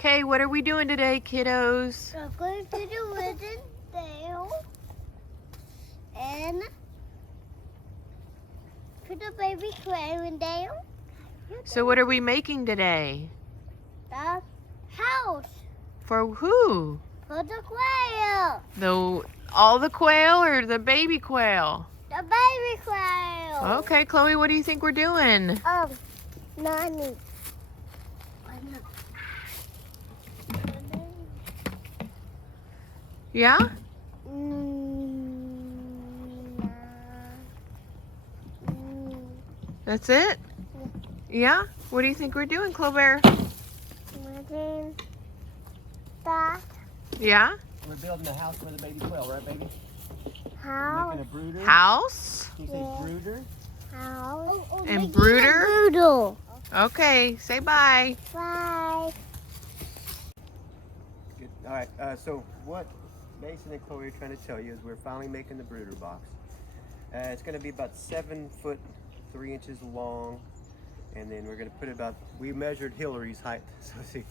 Okay, what are we doing today, kiddos? I'm going to the wooden tail and put a baby quail in there. So what are we making today? The house For who? for the quail. All the quail or the baby quail? The baby quail. Okay, Chloe, what do you think we're doing? Nani. Yeah? That's it? Yeah? What do you think we're doing, Clover? That Yeah? We're building a house for the baby quail, right, baby? house. Making a brooder. House? You say Yeah. brooder? House. And brooder? Doodle. Okay, say bye. Bye. Good. All right. So what Mason and Chloe are trying to tell you is we're finally making the brooder box. It's going to be about 7 foot 3 inches long, and then we're going to put it about. We measured Hillary's height, so see,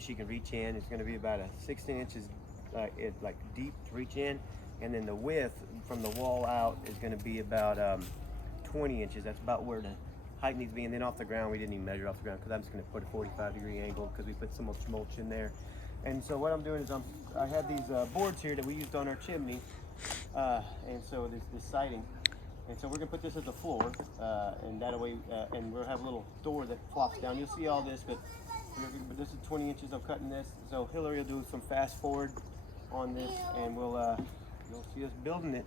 she can reach in. It's going to be about 16 inches, like deep to reach in, and then the width from the wall out is going to be about 20 inches. That's about where the height needs to be. And then off the ground, we didn't even measure off the ground because I'm just going to put a 45-degree angle because we put so much mulch in there. And so what I'm doing is I have these boards here that we used on our chimney, and so this siding. And so we're gonna put this as a floor, and that way, and we'll have a little door that flops down. You'll see all this, but this is 20 inches of cutting this. So Hillary will do some fast forward on this, and you'll see us building it,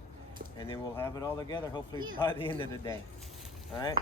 and then we'll have it all together hopefully by the end of the day. All right.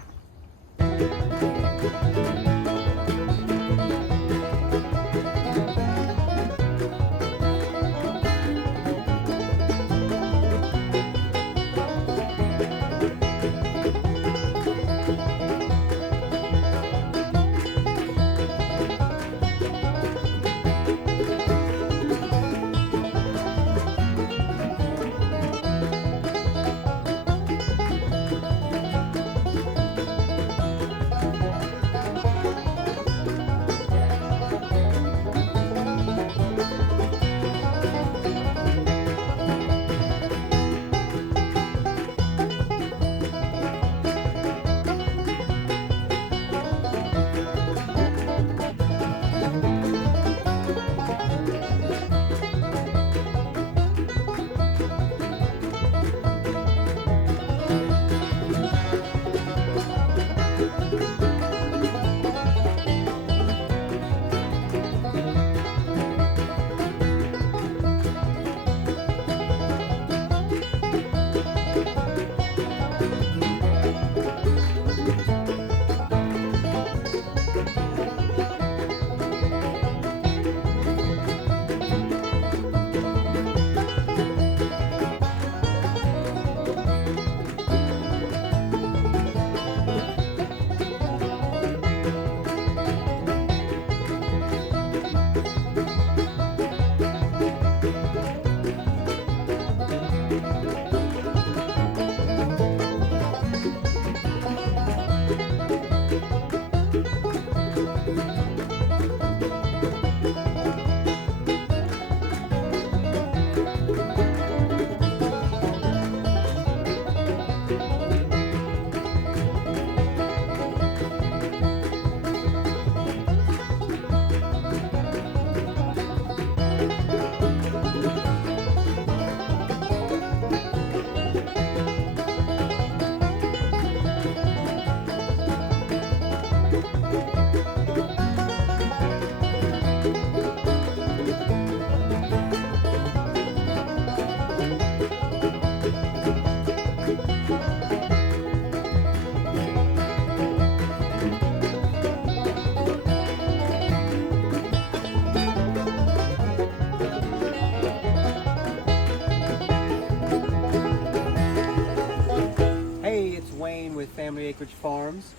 With Family Acreage Farms.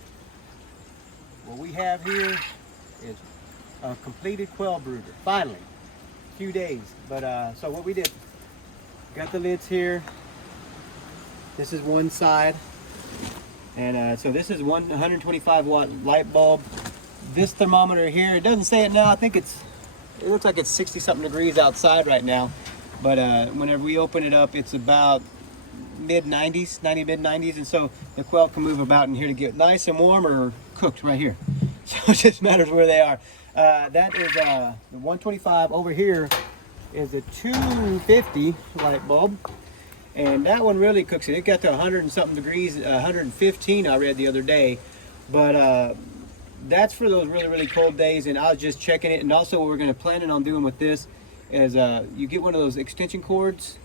What we have here is a completed quail brooder. Finally, a few days. But so what we did, got the lids here. This is one side, and so this is 125 watt light bulb. This thermometer here, it doesn't say it now. I think it's it looks like it's 60 something degrees outside right now, but whenever we open it up, it's about mid 90s, mid 90s, and so the quail can move about in here to get nice and warm or cooked right here. So it just matters where they are. That is the 125. Over here is a 250 light bulb, and that one really cooks it. It got to 100 and something degrees, 115 I read the other day, but that's for those really cold days. And I was just checking it, and also what we're going to plan on doing with this is you get one of those extension cords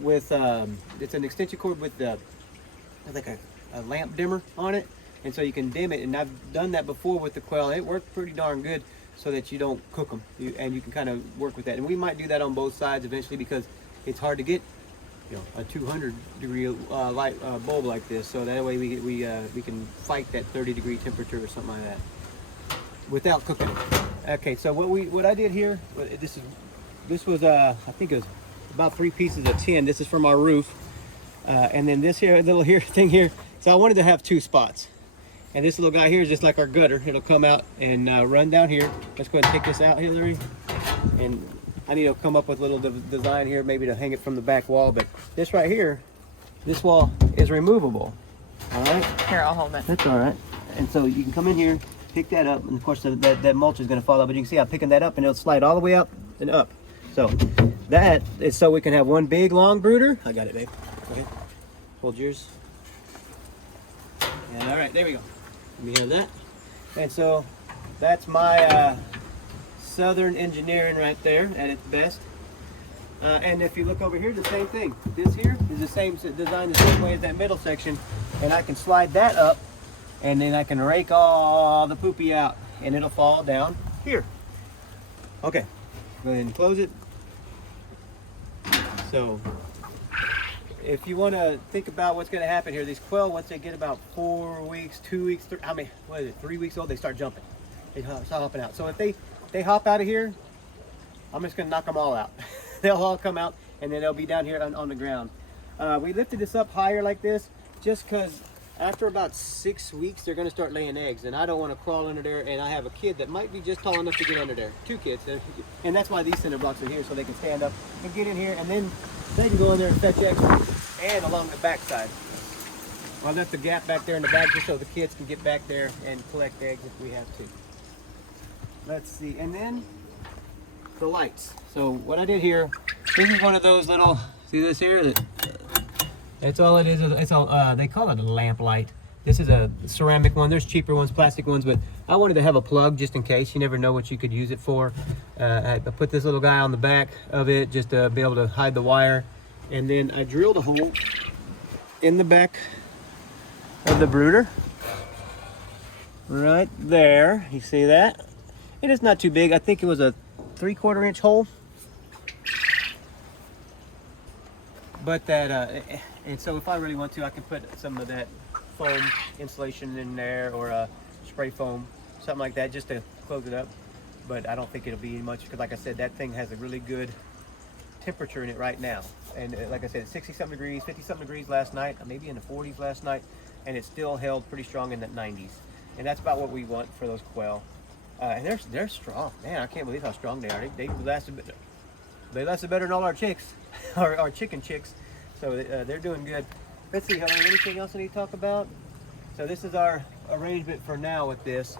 with it's an extension cord with like a lamp dimmer on it, and so you can dim it. And I've done that before with the quail. It worked pretty darn good, so that you don't cook them, and you can kind of work with that. And we might do that on both sides eventually, because it's hard to get, you know, a 200 degree light bulb like this. So that way we can fight that 30 degree temperature or something like that without cooking it. Okay, so what I did here, this was I think it was about 3 pieces of tin. This is from our roof, and then this here little thing here. So I wanted to have 2 spots, and this little guy here is just like our gutter. It'll come out and run down here. Let's go ahead and take this out, Hillary. And I need to come up with a little design here, maybe to hang it from the back wall. But this right here, this wall is removable. All right. Here, I'll hold it. That's all right. And so you can come in here, pick that up, and of course that mulch is going to fall out. But you can see I'm picking that up, and it'll slide all the way up and up. So that is so we can have one big long brooder. I got it, babe. Go ahead. Hold yours. And all right, there we go. Let me have that. And so that's my Southern engineering right there at its best. And if you look over here, the same thing. This here is the same design, the same way as that middle section. And I can slide that up, and then I can rake all the poopy out, and it'll fall down here. Okay, go ahead and close it. So if you want to think about what's going to happen here, these quail, once they get about 4 weeks, 2 weeks, 3 weeks old, they start jumping. They start hopping out. So if they hop out of here, I'm just going to knock them all out. They'll all come out, and then they'll be down here on the ground. We lifted this up higher like this just because after about 6 weeks, they're going to start laying eggs, and I don't want to crawl under there, and I have a kid that might be just tall enough to get under there. 2 kids, and that's why these cinder blocks are here, so they can stand up and get in here, and then they can go in there and fetch eggs, and along the back side. I left the gap back there in the back just so the kids can get back there and collect eggs if we have to. Let's see, and then the lights. So what I did here, this is one of those little, see this here? That's all it is. It's all, they call it a lamp light. This is a ceramic one. There's cheaper ones, plastic ones, but I wanted to have a plug just in case. You never know what you could use it for. I put this little guy on the back of it just to be able to hide the wire. And then I drilled a hole in the back of the brooder. Right there. You see that? It is not too big. I think it was a 3/4 inch hole. But that, and so if I really want to, I can put some of that foam insulation in there, or a spray foam, something like that, just to close it up. But I don't think it'll be much, because like I said, that thing has a really good temperature in it right now. And like I said, 60 something degrees, 50 something degrees last night, maybe in the 40s last night, and it still held pretty strong in the 90s. And that's about what we want for those quail. And they're strong. Man, I can't believe how strong they are. They lasted better than all our chicks, our chicken chicks. So they're doing good. Let's see, Helen, anything else I need to talk about? So this is our arrangement for now with this.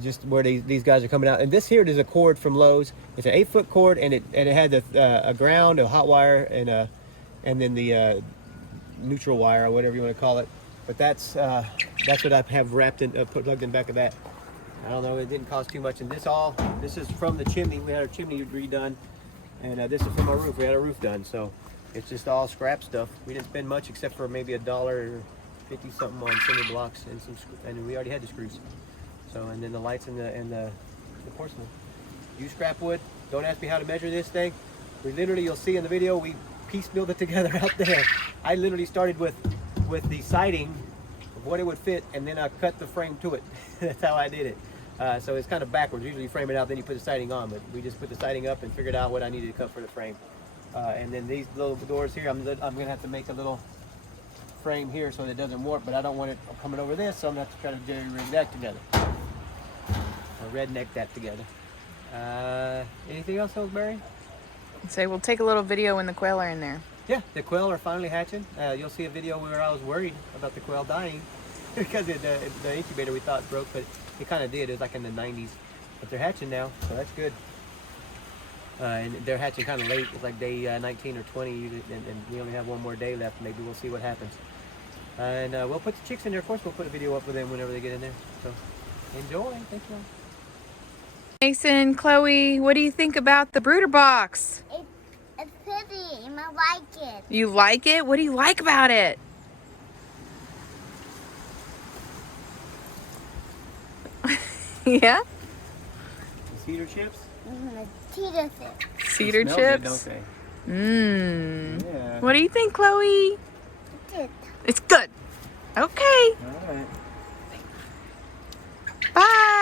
Just where these guys are coming out. And this here is a cord from Lowe's. It's an 8-foot cord, and it had a ground, a hot wire, and then the neutral wire, or whatever you want to call it. But that's what I have wrapped in, plugged in the back of that. I don't know, it didn't cost too much. And this is from the chimney. We had our chimney redone, and this is from our roof. We had our roof done, so it's just all scrap stuff. We didn't spend much except for maybe $1.50 something on cinder blocks and we already had the screws. So, and then the lights and the porcelain. Use scrap wood. Don't ask me how to measure this thing. We literally, you'll see in the video, we piecemealed it together out there. I literally started with the siding of what it would fit, and then I cut the frame to it. That's how I did it. So it's kind of backwards. Usually you frame it out, then you put the siding on, but we just put the siding up and figured out what I needed to cut for the frame. And then these little doors here, I'm gonna have to make a little frame here so that it doesn't warp, but I don't want it coming over this, so I'm gonna have to try to jerry rig that together. Or redneck that together. Anything else, Ellsbury? Say we'll take a little video when the quail are in there. Yeah, the quail are finally hatching. You'll see a video where I was worried about the quail dying because the incubator we thought broke, but it kind of did. It was like in the 90s. But they're hatching now, so that's good. And they're hatching kind of late. It's like day 19 or 20, and we only have one more day left. Maybe we'll see what happens. And we'll put the chicks in there. Of course, we'll put a video up with them whenever they get in there. So enjoy. Thank you. Mason, Chloe, what do you think about the brooder box? It's pretty. I like it. You like it? What do you like about it? Yeah? Cedar chips? Cedar chips. Cedar They smell chips? good, don't they? Mmm. Yeah. What do you think, Chloe? Good. It's good. Okay. All right. Bye.